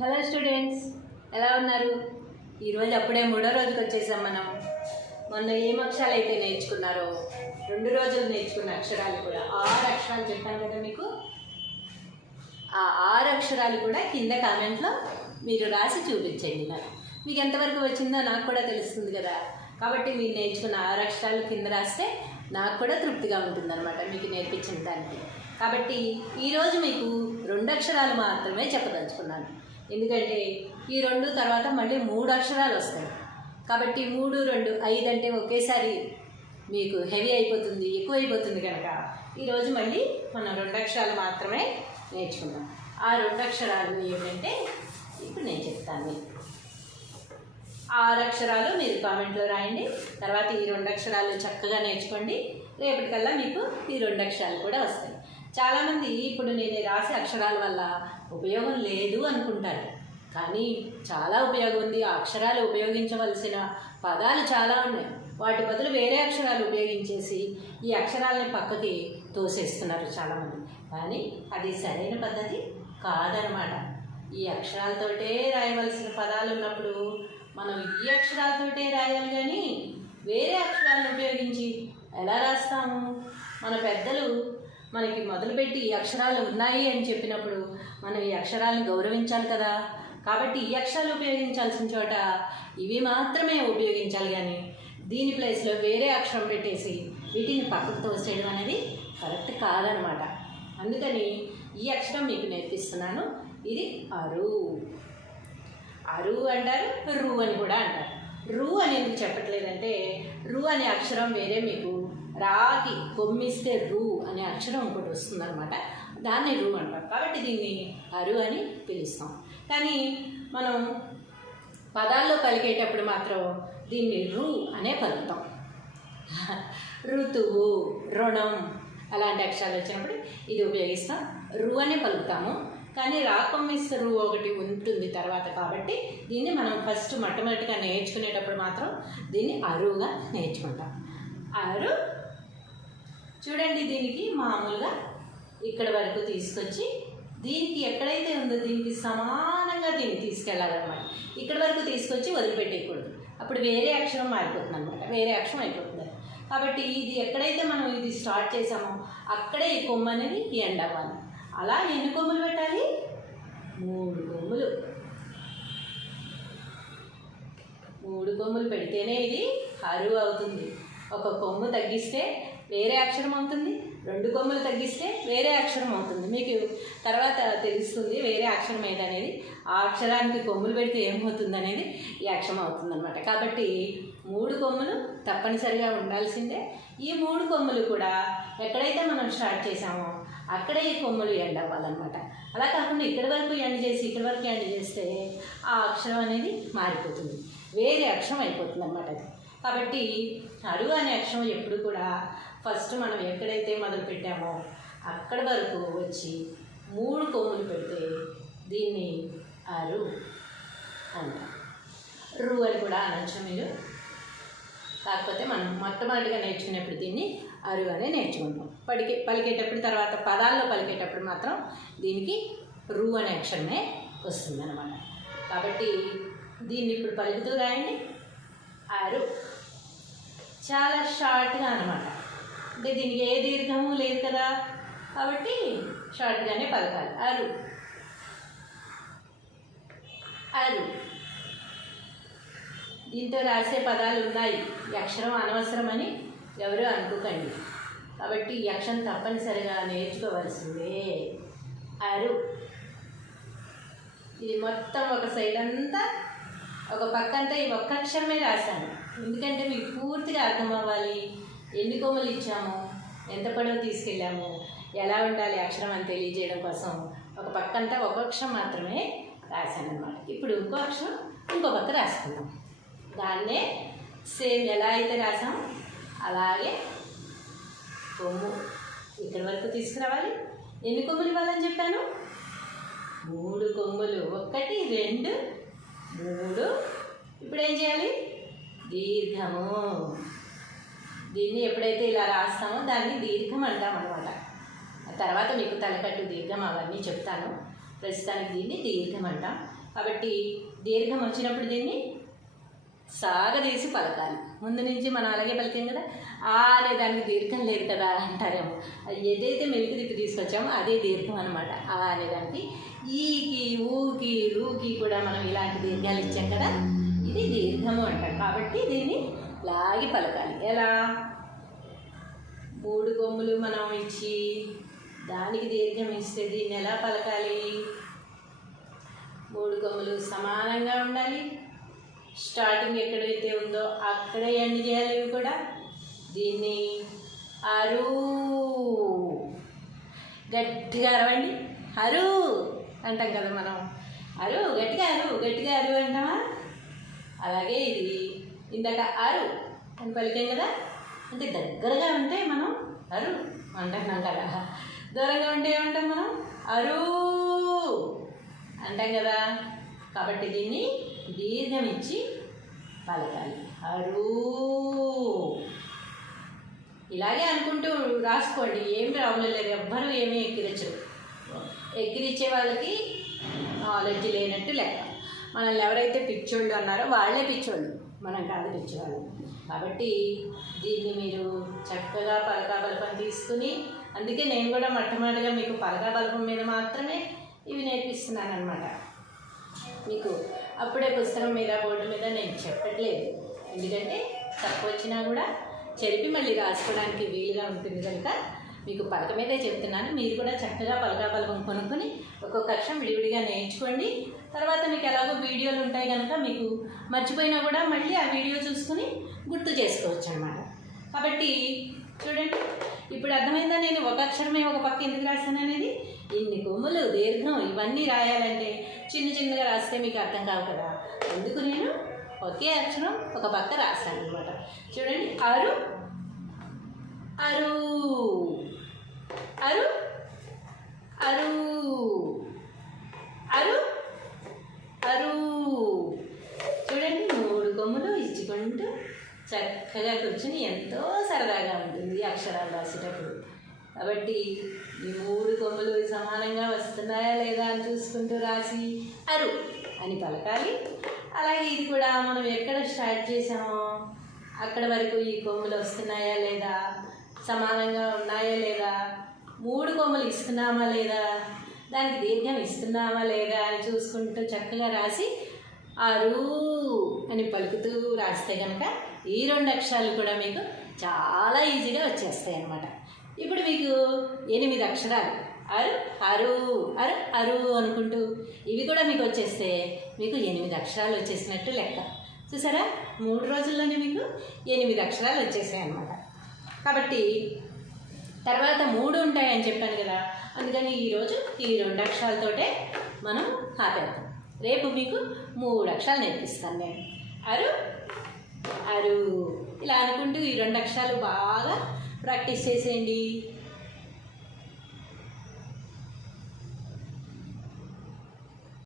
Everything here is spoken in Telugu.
హలో స్టూడెంట్స్, ఎలా ఉన్నారు? ఈరోజు అప్పుడే మూడో రోజుకి వచ్చేసాం మనం. మొన్న ఏం అక్షరాలు అయితే నేర్చుకున్నారో 2 రోజులు నేర్చుకున్న అక్షరాలు కూడా 6 అక్షరాలు చెప్పాను కదా మీకు. ఆ 6 అక్షరాలు కూడా కింద కామెంట్లో మీరు రాసి చూపించండి. మీకు ఎంతవరకు వచ్చిందో నాకు కూడా తెలుస్తుంది కదా. కాబట్టి మీరు నేర్చుకున్న 6 అక్షరాలు కింద రాస్తే నాకు కూడా తృప్తిగా ఉంటుందన్నమాట మీకు నేర్పించిన దానికి. కాబట్టి ఈరోజు మీకు 2 అక్షరాలు మాత్రమే చెప్పదలుచుకున్నాను. ఎందుకంటే ఈ 2 తర్వాత మళ్ళీ 3 అక్షరాలు వస్తాయి. కాబట్టి 3, 2, 5 అంటే ఒకేసారి మీకు హెవీ అయిపోతుంది, ఎక్కువ అయిపోతుంది. కనుక ఈరోజు మళ్ళీ మనం 2 అక్షరాలు మాత్రమే నేర్చుకుందాం. ఆ 2 అక్షరాలు ఏమిటంటే ఇప్పుడు నేను చెప్తాను. 6 అక్షరాలు మీరు కామెంట్లో రాయండి. తర్వాత ఈ 2 అక్షరాలు చక్కగా నేర్చుకోండి. రేపటికల్లా మీకు ఈ 2 అక్షరాలు కూడా వస్తాయి. చాలామంది ఇప్పుడు నేను రాసే అక్షరాల వల్ల ఉపయోగం లేదు అనుకుంటారు, కానీ చాలా ఉపయోగం ఉంది. ఆ అక్షరాలు ఉపయోగించవలసిన పదాలు చాలా ఉన్నాయి. వాటి బదులు వేరే అక్షరాలు ఉపయోగించేసి ఈ అక్షరాలని పక్కకి తోసేస్తున్నారు చాలామంది. కానీ అది సరైన పద్ధతి కాదనమాట. ఈ అక్షరాలతోటే రాయవలసిన పదాలు ఉన్నప్పుడు మనం ఈ అక్షరాలతోటే రాయాలి, కానీ వేరే అక్షరాలను ఉపయోగించి ఎలా రాస్తాము? మన పెద్దలు మనకి మొదలుపెట్టి ఈ అక్షరాలు ఉన్నాయి అని చెప్పినప్పుడు మనం ఈ అక్షరాలను గౌరవించాలి కదా. కాబట్టి ఈ అక్షరాలు ఉపయోగించాల్సిన చోట ఇవి మాత్రమే ఉపయోగించాలి, కానీ దీని ప్లేస్లో వేరే అక్షరం పెట్టేసి వీటిని పక్కకు తోసేయడం అనేది కరెక్ట్ కాదనమాట. అందుకని ఈ అక్షరం మీకు నేర్పిస్తున్నాను. ఇది అరు. అరు అంటారు, రు అని కూడా అంటారు. రు అని ఎందుకు చెప్పట్లేదంటే రు అనే అక్షరం వేరే, మీకు రాకి కొమ్మిస్తే రు అనే అక్షరం ఇంకోటి వస్తుందన్నమాట. దాన్ని రు అంటాం. కాబట్టి దీన్ని అరు అని పిలుస్తాం. కానీ మనం పదాల్లో పలికేటప్పుడు మాత్రం దీన్ని రు అనే పలుకుతాం. ఋతువు, రుణం అలాంటి అక్షరాలు వచ్చినప్పుడు ఇది ఉపయోగిస్తాం, రు అనే పలుకుతాము. కానీ రాకొమ్మిస్తే రు ఒకటి ఉంటుంది తర్వాత. కాబట్టి దీన్ని మనం ఫస్ట్ మొట్టమొదటిగా నేర్చుకునేటప్పుడు మాత్రం దీన్ని అరుగా నేర్చుకుంటాం. అరు. చూడండి, దీనికి మామూలుగా ఇక్కడ వరకు తీసుకొచ్చి దీనికి ఎక్కడైతే ఉందో దీనికి సమానంగా దీన్ని తీసుకెళ్ళాలన్నమాట. ఇక్కడ వరకు తీసుకొచ్చి వదిలిపెట్టేయకూడదు. అప్పుడు వేరే అక్షరం మారిపోతుంది అనమాట, వేరే అక్షరం అయిపోతుంది. కాబట్టి ఇది ఎక్కడైతే మనం ఇది స్టార్ట్ చేసామో అక్కడే ఈ కొమ్ము అనేది ఎండ్ అవ్వాలి. అలా ఎన్ని కొమ్ములు పెట్టాలి? 3 కొమ్ములు. 3 కొమ్ములు పెడితేనే ఇది అరు అవుతుంది. ఒక కొమ్ము తగ్గిస్తే వేరే అక్షరం అవుతుంది, 2 కొమ్ములు తగ్గిస్తే వేరే అక్షరం అవుతుంది. మీకు తర్వాత తెలుస్తుంది వేరే అక్షరం ఏదనేది. ఆ అక్షరానికి కొమ్ములు పెడితే ఏమవుతుంది అనేది ఈ అక్షరం అవుతుంది అనమాట. కాబట్టి 3 కొమ్ములు తప్పనిసరిగా ఉండాల్సిందే. ఈ 3 కొమ్ములు కూడా ఎక్కడైతే మనం స్టార్ట్ చేసామో అక్కడే ఈ కొమ్ములు ఎండ్ అవ్వాలన్నమాట. అలా కాకుండా ఇక్కడి వరకు ఎండ్ చేసి ఇక్కడి వరకు ఎండ్ చేస్తే ఆ అక్షరం అనేది మారిపోతుంది, వేరే అక్షరం అయిపోతుంది అన్నమాట అది. కాబట్టి అరు అనే అక్షరం ఎప్పుడు కూడా ఫస్ట్ మనం ఎక్కడైతే మొదలు పెట్టామో అక్కడి వరకు వచ్చి 3 కొమ్ములు పెడితే దీన్ని అరు అంటారు. రు అని కూడా అనొచ్చు మీరు. కాకపోతే మనం మొట్టమొదటిగా నేర్చుకునేప్పుడు దీన్ని అరు అనే నేర్చుకుంటాం. పలికేటప్పుడు తర్వాత పదాల్లో పలికేటప్పుడు మాత్రం దీనికి రు అనే అక్షరమే వస్తుందన్నమాట. కాబట్టి దీన్ని ఇప్పుడు పలుకుతూ రాయండి. అరు. చాలా షార్ట్గా అనమాట. అంటే దీనికి ఏ దీర్ఘము లేదు కదా, కాబట్టి షార్ట్గానే పలకాలి. అరు. అరు. దీంతో రాసే పదాలు ఉన్నాయి. ఈ అక్షరం అనవసరమని ఎవరు అనుకోకండి. కాబట్టి ఈ అక్షరం తప్పనిసరిగా నేర్చుకోవాల్సిందే. అరు. ఇది మొత్తం ఒక సైడ్ అంతా, ఒక పక్క అంతా ఈ ఒక్క అక్షరమే రాశాను. ఎందుకంటే మీకు పూర్తిగా అర్థం అవ్వాలి. ఎన్ని కొమ్మలు ఇచ్చాము, ఎంత పొడవు తీసుకెళ్ళాము, ఎలా ఉండాలి అక్షరం అని తెలియజేయడం కోసం ఒక పక్క అంతా ఒక అక్షరం మాత్రమే రాశాను అనమాట. ఇప్పుడు ఇంకో అక్షరం ఇంకో పక్క రాసుకుందాం. దాన్నే సేమ్ ఎలా అయితే రాసామో అలాగే కొమ్ము ఇక్కడి వరకు తీసుకురావాలి. ఎన్ని కొమ్ములు ఇవ్వాలని చెప్పాను? 3 కొమ్ములు. 1, 2, 3. ఇప్పుడు ఏం చేయాలి? దీర్ఘము. దీన్ని ఎప్పుడైతే ఇలా రాస్తామో దాన్ని దీర్ఘం అంటాం అన్నమాట. తర్వాత మీకు తలకట్టు దీర్ఘం అవన్నీ చెప్తాను. ప్రస్తుతానికి దీన్ని దీర్ఘం అంటాం. కాబట్టి దీర్ఘం వచ్చినప్పుడు దీన్ని సాగదీసి పలకాలి. ముందు నుంచి మనం అలాగే పలికాం కదా, ఆ అనే దానికి దీర్ఘం లేదు కదా అంటారేమో. అది ఏదైతే మెలికి తిప్పి తీసుకొచ్చామో అదే దీర్ఘం అనమాట. ఆ అనే దానికి ఈకి ఊకి రూకి కూడా మనం ఇలాంటి దీర్ఘాలు ఇచ్చాం కదా, ఇది దీర్ఘము అంటాం. కాబట్టి దీన్ని లాగి పలకాలి. ఎలా? 3 కొమ్ములు మనం ఇచ్చి దానికి దీర్ఘం ఇస్తే దీన్ని ఎలా పలకాలి? 3 కొమ్ములు సమానంగా ఉండాలి. స్టార్టింగ్ ఎక్కడైతే ఉందో అక్కడే ఎండ్ చేయాలి. ఇవి కూడా దీన్ని అరు, గట్టిగా అరవండి. అరు అంటాం కదా మనం, అరు గట్టిగా అరు, గట్టిగా అరు అంటామా? అలాగే ఇది ఇందాక అరు అని పలికాం కదా, అంటే దగ్గరగా ఉంటే మనం అరు అంటున్నాం కదా, దూరంగా ఉంటే ఏమంటాం మనం? అరు అంటాం కదా. కాబట్టి దీన్ని దీర్ఘం ఇచ్చి పలకాలి. అరు. ఇలాగే అనుకుంటూ రాసుకోండి, ఏం ప్రాబ్లం లేదు. ఎవ్వరూ ఏమీ ఎక్కిరించరు. ఎక్కిరించే వాళ్ళకి నాలెడ్జ్ లేనట్టు లెక్క. మనల్ని ఎవరైతే పిచ్చోళ్ళు అన్నారో వాళ్ళే పిచ్చోళ్ళు, మనం కాదు పిచ్చోళ్ళు. కాబట్టి దీన్ని మీరు చక్కగా పలకబలపం తీసుకుని, అందుకే నేను కూడా మొట్టమొదటిగా మీకు పలకబలపం మీద మాత్రమే ఇవి నేర్పిస్తున్నాను అనమాట. మీకు అప్పుడే పుస్తకం మీద బోర్డు మీద నేను చెప్పట్లేదు, ఎందుకంటే తక్కువ వచ్చినా కూడా చెరిపి మళ్ళీ రాసుకోవడానికి వీలుగా ఉంటుంది కనుక మీకు పలక మీదే చెప్తున్నాను. మీరు కూడా చక్కగా పలకబలపం కొనుక్కొని ఒక్కొక్క అక్షరం విడివిడిగా నేర్చుకోండి. తర్వాత మీకు ఎలాగో వీడియోలు ఉంటాయి కనుక మీకు మర్చిపోయినా కూడా మళ్ళీ ఆ వీడియో చూసుకుని గుర్తు చేసుకోవచ్చు అన్నమాట. కాబట్టి చూడండి, ఇప్పుడు అర్థమైందా నేను ఒక అక్షరమే ఒక పక్క ఎందుకు రాశాను అనేది? ఇన్ని కొమ్ములు, దీర్ఘం ఇవన్నీ రాయాలంటే చిన్న చిన్నగా రాస్తే మీకు అర్థం కావు కదా, అందుకు నేను ఒకే అక్షరం ఒక పక్క రాస్తాను అనమాట. చూడండి, అరు అరు, అరు అరు, అరు అరు. చూడండి, 3 కొమ్ములు ఇచ్చుకుంటూ చక్కగా కూర్చుని ఎంతో సరదాగా ఉంటుంది ఈ అక్షరాలు రాసేటప్పుడు. కాబట్టి ఈ 3 కొమ్ములు సమానంగా వస్తున్నాయా లేదా అని చూసుకుంటూ రాసి అరు అని పలకాలి. అలాగే ఇది కూడా మనం ఎక్కడ స్టార్ట్ చేసామో అక్కడ వరకు ఈ కొమ్ములు వస్తున్నాయా లేదా, సమానంగా ఉన్నాయా లేదా, 3 కొమ్ములు ఇస్తున్నామా లేదా, దానికి దీర్ఘం ఇస్తున్నామా లేదా అని చూసుకుంటూ చక్కగా రాసి అరు అని పలుకుతూ రాస్తే కనుక ఈ 2 అక్షరాలు కూడా మీకు చాలా ఈజీగా వచ్చేస్తాయి అన్నమాట. ఇప్పుడు మీకు 8 అక్షరాలు అరు అరు అరు అరు అనుకుంటూ ఇవి కూడా మీకు వచ్చేస్తే మీకు 8 అక్షరాలు వచ్చేసినట్టు లెక్క. చూసారా, 3 రోజుల్లోనే మీకు 8 అక్షరాలు వచ్చేసాయి అన్నమాట. కాబట్టి తర్వాత 3 ఉంటాయని చెప్పాను కదా, అందుకని ఈరోజు ఈ 2 అక్షరాలతోటే మనం ఆపేద్దాం. రేపు మీకు 3 అక్షరాలు నేర్పిస్తాను నేను. అరు అరు ఇలా అనుకుంటూ ఈ 2 అక్షరాలు బాగా ప్రాక్టీస్ చేసేయండి.